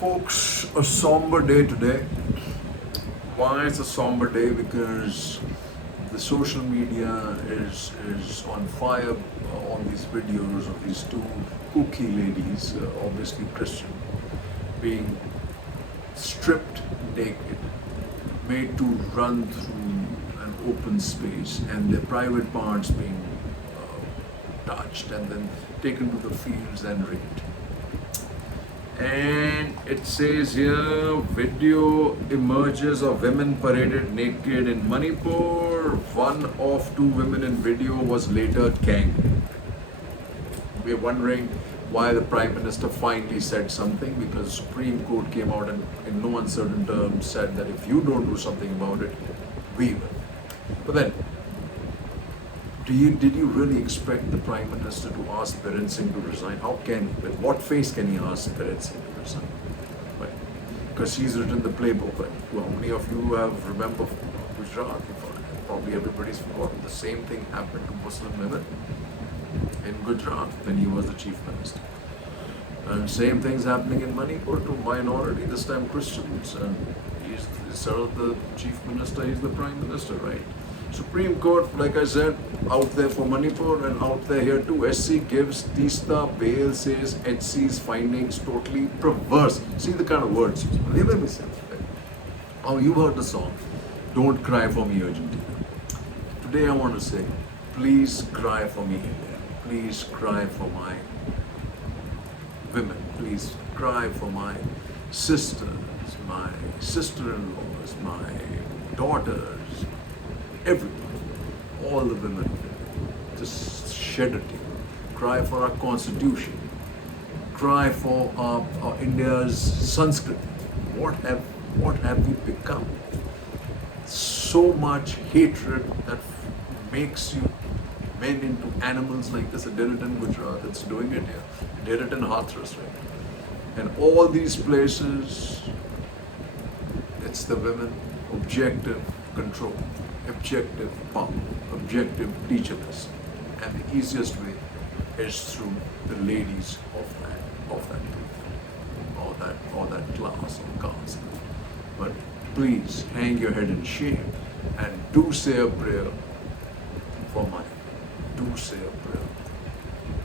Folks, a somber day today. Why it's a somber day? Because the social media is on fire on these videos of these two kooky ladies, obviously Christian, being stripped naked, made to run through an open space, and their private parts being touched and then taken to the fields and raped. And it says here, video emerges of women paraded naked in Manipur. One of two women in video was later ganged. We're wondering why the Prime Minister finally said something, because the Supreme Court came out and in no uncertain terms said that if you don't do something about it, we will. But then, did you really expect the Prime Minister to ask Biren Singh to resign? How can he? With what face can he ask Biren Singh to resign? Right? Because he's written the playbook. Right? Well, how many of you have remember Gujarat? Probably everybody's forgotten. The same thing happened to Muslim women in Gujarat when he was the Chief Minister. And same thing's happening in Manipur to minority, this time Christians. And he's instead of the Chief Minister, he's the Prime Minister, right? Supreme Court, like I said, out there for Manipur and out there here too. SC gives Tista bail, says HC's findings totally perverse. See the kind of words used. Let me say. Oh, you heard the song, Don't Cry for Me, Argentina. Today I want to say, please cry for me, India. Please cry for my women. Please cry for my sisters, my sister-in-laws, my daughters, everybody, all the women, just shed a tear. Cry for our constitution. Cry for our India's Sanskrit. What have we become? So much hatred that makes you men into animals like this. It did it in Gujarat, it's doing it here. It did it in Hathras, right? And all these places, it's the women, objective control, objective power, objective teacherless. And the easiest way is through the ladies of that people, or that class or caste. But please hang your head in shame and do say a prayer for money. Do say a prayer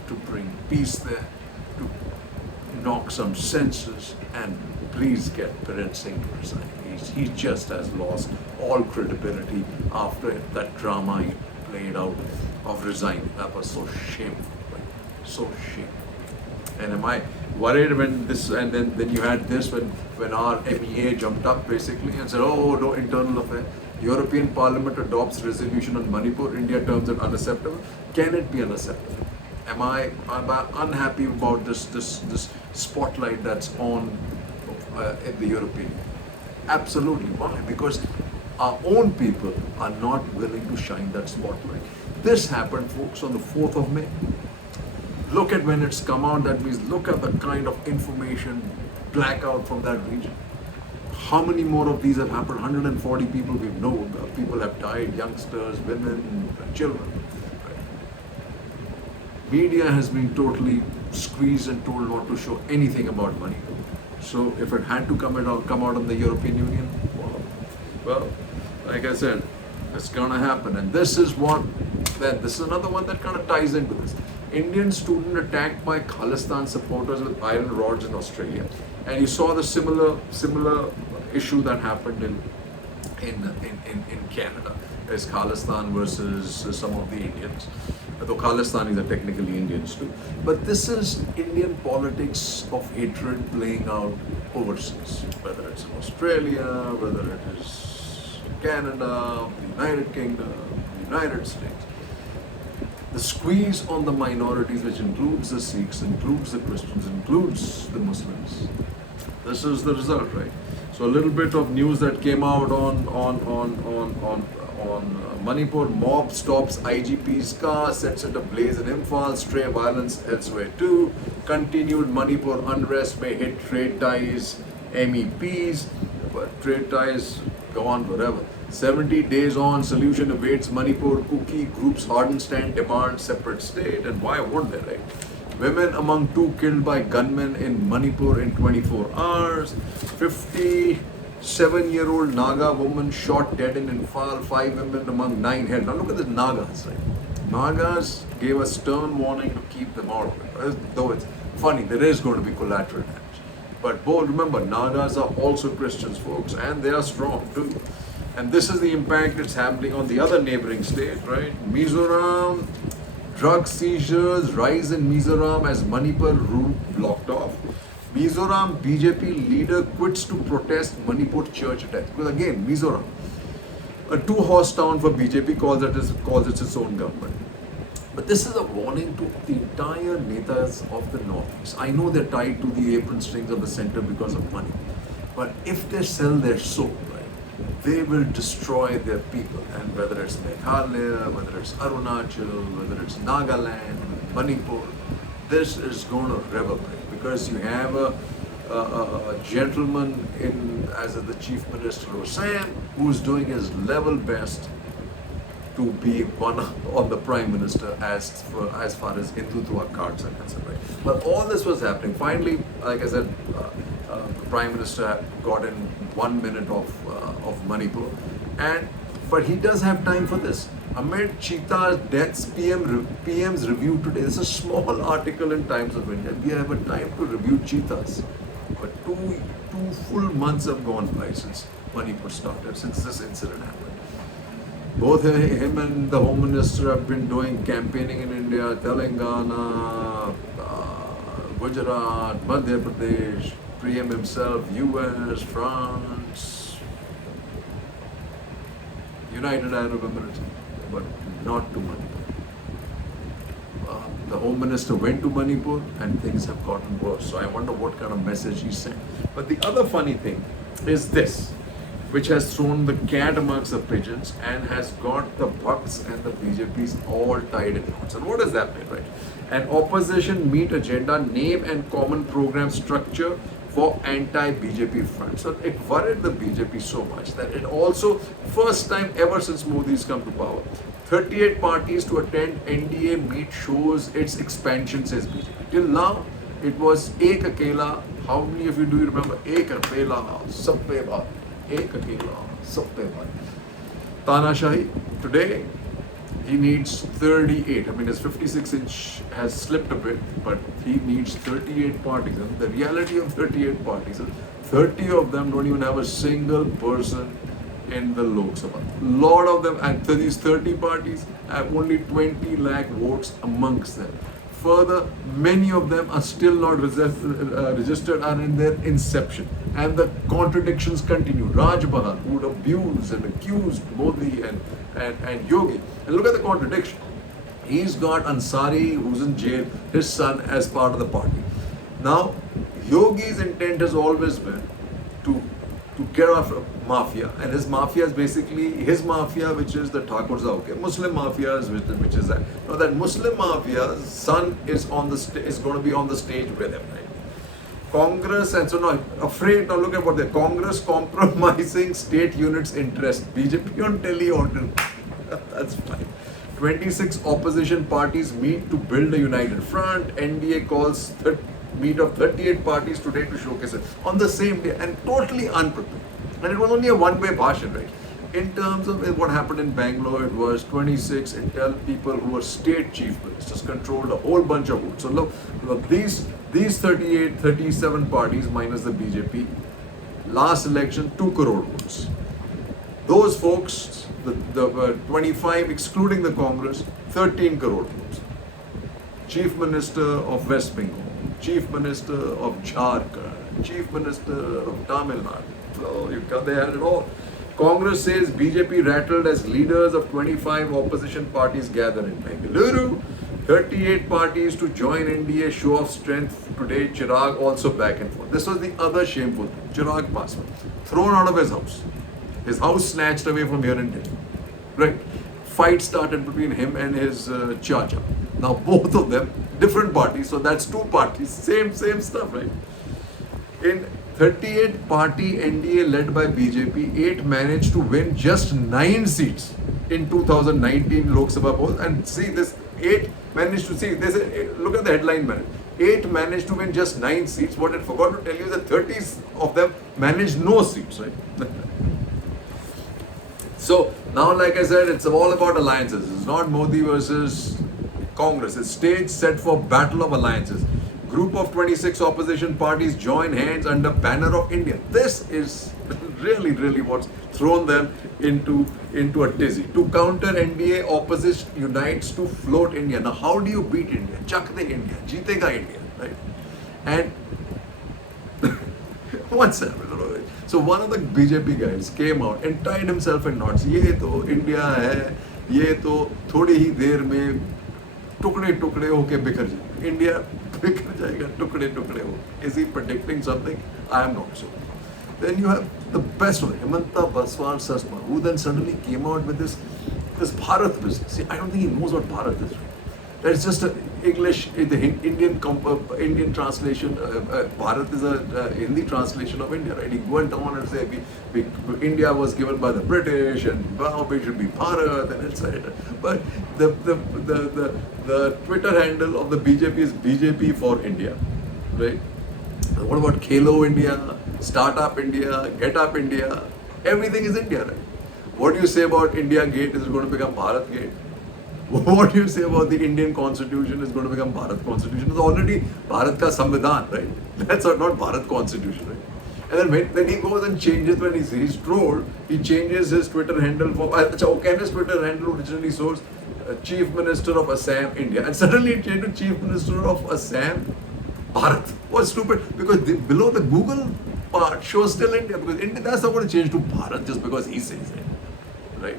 to bring peace there, to knock some senses, and please get Biren Singh to resign. He just has lost all credibility after that drama he played out of resigning. That was so shameful, right? So shameful. And am I worried when this, and then you had this when our MEA jumped up basically and said, oh, no internal affair. European Parliament adopts resolution on Manipur, India terms it unacceptable. Can it be unacceptable? Am I unhappy about this spotlight that's on in the European Union? Absolutely. Why? Because our own people are not willing to shine that spotlight. This happened, folks, on the 4th of May. Look at when it's come out. That means look at the kind of information blackout from that region. How many more of these have happened? 140 people we know. People have died, youngsters, women, children. Media has been totally squeezed and told not to show anything about money. So if it had to come out in the European Union, well, like I said, it's gonna happen. And this is another one that kind of ties into this. Indian student attacked by Khalistan supporters with iron rods in Australia. And you saw the similar issue that happened in Canada. There's Khalistan versus some of the Indians. Though Khalistanis are technically Indians too. But this is Indian politics of hatred playing out overseas, whether it's in Australia, whether it is Canada, the United Kingdom, the United States. The squeeze on the minorities, which includes the Sikhs, includes the Christians, includes the Muslims. This is the result, right? So a little bit of news that came out on Manipur. Mob stops IGP's car, sets it ablaze in Imphal, stray violence elsewhere too. Continued Manipur unrest may hit trade ties, MEPs, but trade ties go on forever. 70 days on, solution awaits Manipur. Kuki groups harden stand, demand separate state. And why won't they, right? Women among two killed by gunmen in Manipur in 24 hours. 57-year-old Naga woman shot dead in Imphal. 5 women among 9 held. Now look at the Nagas, right? Nagas gave a stern warning to keep them out of it. Though it's funny, there is going to be collateral damage. But remember, Nagas are also Christians, folks, and they are strong too. And this is the impact it's happening on the other neighboring state, right? Mizoram, drug seizures rise in Mizoram as Manipur route blocked off. Mizoram BJP leader quits to protest Manipur church attack. Because again, Mizoram, a two-horse town for BJP, calls it its own government. But this is a warning to the entire netas of the Northeast. I know they're tied to the apron strings of the center because of money. But if they sell their soul, right, they will destroy their people. And whether it's Meghalaya, whether it's Arunachal, whether it's Nagaland, Manipur, this is going to reverberate because you have a gentleman as the chief minister Hussain, who's doing his level best to be one on the prime minister as far as Hindutva cards are concerned. Right? But all this was happening. Finally, like I said, the prime minister got in 1 minute of Manipur, but he does have time for this. Amid cheetah deaths, PM's review today. This is a small article in Times of India. We have a time to review cheetahs. But two full months have gone by since Manipur started, since this incident happened. Both him and the Home Minister have been doing campaigning in India, Telangana, Gujarat, Madhya Pradesh, PM himself, US, France, United Arab Emirates, but not to Manipur. The Home Minister went to Manipur and things have gotten worse. So I wonder what kind of message he sent. But the other funny thing is this, which has thrown the cat amongst the pigeons and has got the Bucks and the BJPs all tied in knots. And what does that mean, right? An opposition meet agenda, name and common program structure for anti-BJP front. So it worried the BJP so much that it also, first time ever since Modi's come to power, 38 parties to attend NDA meet shows its expansion, says BJP. Till now, it was Ek Akela. How many of you do you remember? Ek Akela, Sab Pe Baat. Ek Akela, Sab Pe Baat. Tanashahi, today, he needs 38. I mean, his 56-inch has slipped a bit, but he needs 38 parties. And the reality of 38 parties is 30 of them don't even have a single person in the Lok Sabha. Lot of them, and these 30 parties have only 20 lakh votes amongst them. Further, many of them are still not registered, are in their inception. And the contradictions continue. Raj Bahar, who would abuse and accuse Modi and Yogi. And look at the contradiction. He's got Ansari, who's in jail, his son, as part of the party. Now, Yogi's intent has always been to get off mafia, and his mafia is basically his mafia, which is the Thakur Zauke. Muslim mafia is which is that. Now that Muslim mafia's son is is going to be on the stage with him, right? Congress, and so now afraid. Now look at what the Congress compromising state units' interest. BJP on Delhi order. That's fine. 26 opposition parties meet to build a united front. NDA calls meet of 38 parties today to showcase it on the same day and totally unprepared. And it was only a one-way bhashan, right? In terms of what happened in Bangalore, it was 26 Intel people who were state chief ministers controlled a whole bunch of votes. So look, these 38, 37 parties minus the BJP, last election 2 crore votes. Those folks, the 25 excluding the Congress, 13 crore votes. Chief Minister of West Bengal, Chief Minister of Jharkhand, Chief Minister of Tamil Nadu. So they had it all. Congress says BJP rattled as leaders of 25 opposition parties gather in Bengaluru. 38 parties to join NDA, show of strength today. Chirag also back and forth. This was the other shameful thing. Chirag Paswan, thrown out of his house. His house snatched away from here in Delhi. Right. Fight started between him and his Chacha. Now both of them, different parties, so that's 2 parties, same stuff, right? In 38 party NDA led by BJP, 8 managed to win just 9 seats in 2019 Lok Sabha polls. And see this, 8 managed to see. They said, look at the headline, man. 8 managed to win just 9 seats. What I forgot to tell you is that 30 of them managed no seats, right? So now, like I said, it's all about alliances. It's not Modi versus Congress. It's stage set for battle of alliances. Group of 26 opposition parties join hands under banner of India. This is really what's thrown them into a tizzy. To counter NDA, opposition unites to float India. Now, how do you beat India? Chak de India, jeetega India, right? And what's happened? So one of the BJP guys came out and tied himself in knots. ये तो India है, ये तो थोड़ी ही देर में टुकड़े टुकड़े होके बिखर जाएगा. इंडिया बिखर जाएगा टुकड़े टुकड़े हो. Is he predicting something? I am not sure. Then you have the best one, Himanta Baswar Sarma, who then suddenly came out with this Bharat business. See, I don't think he knows what Bharat is. That's just an English, the Indian translation. Bharat is a Hindi translation of India, right? He went on and said, India was given by the British, and now it should be Bharat, and etc. But the Twitter handle of the BJP is BJP for India, right? What about Khelo India, Startup India, Get Up India? Everything is India, right? What do you say about India Gate? Is it going to become Bharat Gate? What do you say about the Indian Constitution is going to become Bharat Constitution? It's already Bharat ka Samvidhan, right? That's not Bharat Constitution, right? And then he goes and changes when he's trolled. He changes his Twitter handle for. Okay, his Twitter handle originally shows Chief Minister of Assam, India, and suddenly it changed to Chief Minister of Assam, Bharat. What's stupid? Because below the Google part shows still India, because India, that's not going to change to Bharat just because he says it, right?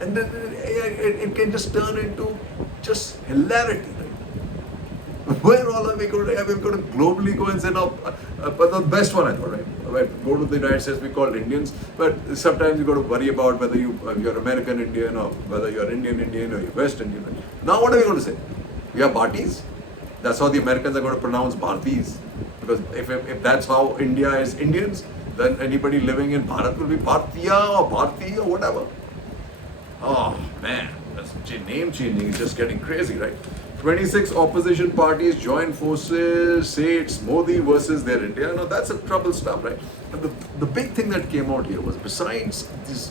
And then it can just turn into just hilarity, right? Where all are we going to? We're going to globally go and say, no, but the best one I thought, right? When go to the United States, we call Indians, but sometimes you got to worry about whether you're American Indian or whether you're Indian Indian or you're West Indian. Now what are we going to say? We are Bhartis. That's how the Americans are going to pronounce Bhartis. Because if that's how India is Indians, then anybody living in Bharat will be Bhartiya or Bharti or whatever. Oh man, that's name changing is just getting crazy, right? 26 opposition parties join forces, say it's Modi versus their India. No, that's a trouble stuff, right? And the big thing that came out here was, besides this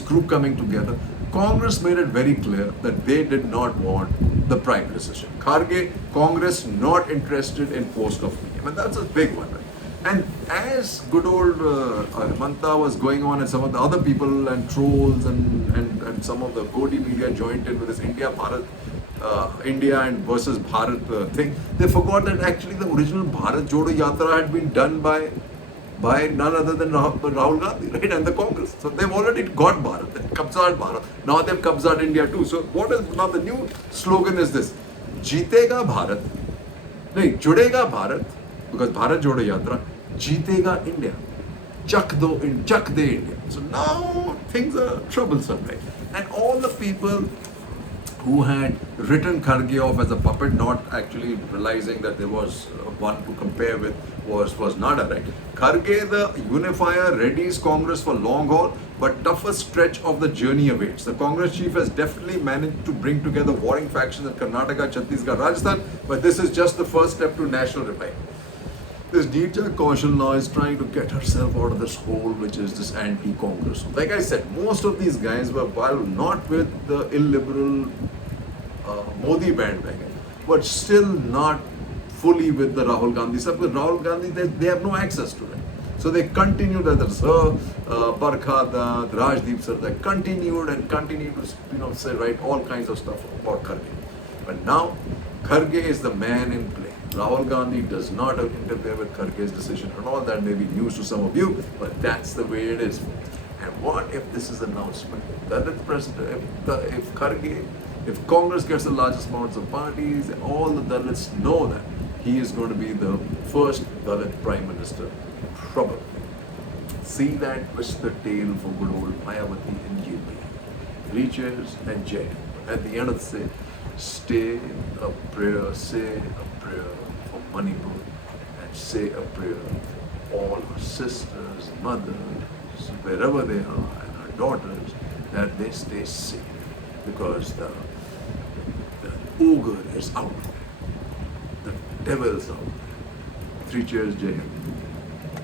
group coming together, Congress made it very clear that they did not want the Prime Ministership. Kharge, Congress not interested in post of PM. And that's a big one, right? And as good old Himanta was going on, and some of the other people and trolls and some of the Godi media joined in with this India and versus Bharat thing, they forgot that actually the original Bharat Jodo Yatra had been done by none other than Rahul Gandhi, right, and the Congress. So they've already got Bharat, Kabzat Bharat. Now they've Kabzat India too. So what is now the new slogan is this: Jeetega Bharat, nahi, Judega Bharat, because Bharat Jodo Yatra, Jeetega India, Chak de India. So now things are troublesome, right? And all the people who had written Kharge off as a puppet, not actually realizing that there was one to compare with, was Nada, right? Kharge, the unifier, readies Congress for long haul, but toughest stretch of the journey awaits. The Congress chief has definitely managed to bring together warring factions in Karnataka, Chhattisgarh, Rajasthan, but this is just the first step to national revival. This Neerja Kaushal now is trying to get herself out of this hole, which is this anti-Congress. Like I said, most of these guys were, while not with the illiberal Modi bandwagon, but still not fully with the Rahul Gandhi stuff. Because Rahul Gandhi, they have no access to it. So they continued as Barkha, Rajdeep sir, they continued to say, write all kinds of stuff about Kharge. But now, Kharge is the man in play. Rahul Gandhi does not interfere with Kharge's decision, and all that may be news to some of you, but that's the way it is. And what if this is an announcement that the president, if Kharge, if Congress gets the largest amounts of parties, and all the Dalits know that he is going to be the first Dalit Prime Minister, probably. See that twist the tail for good old Mayawati and JP. Reaches and Jay. At the end of the day, say a prayer for Manipur, and say a prayer for all her sisters, mothers, wherever they are, and her daughters, that they stay safe. Because ogre is out. The devil is out. Three cheers, Jai Hind.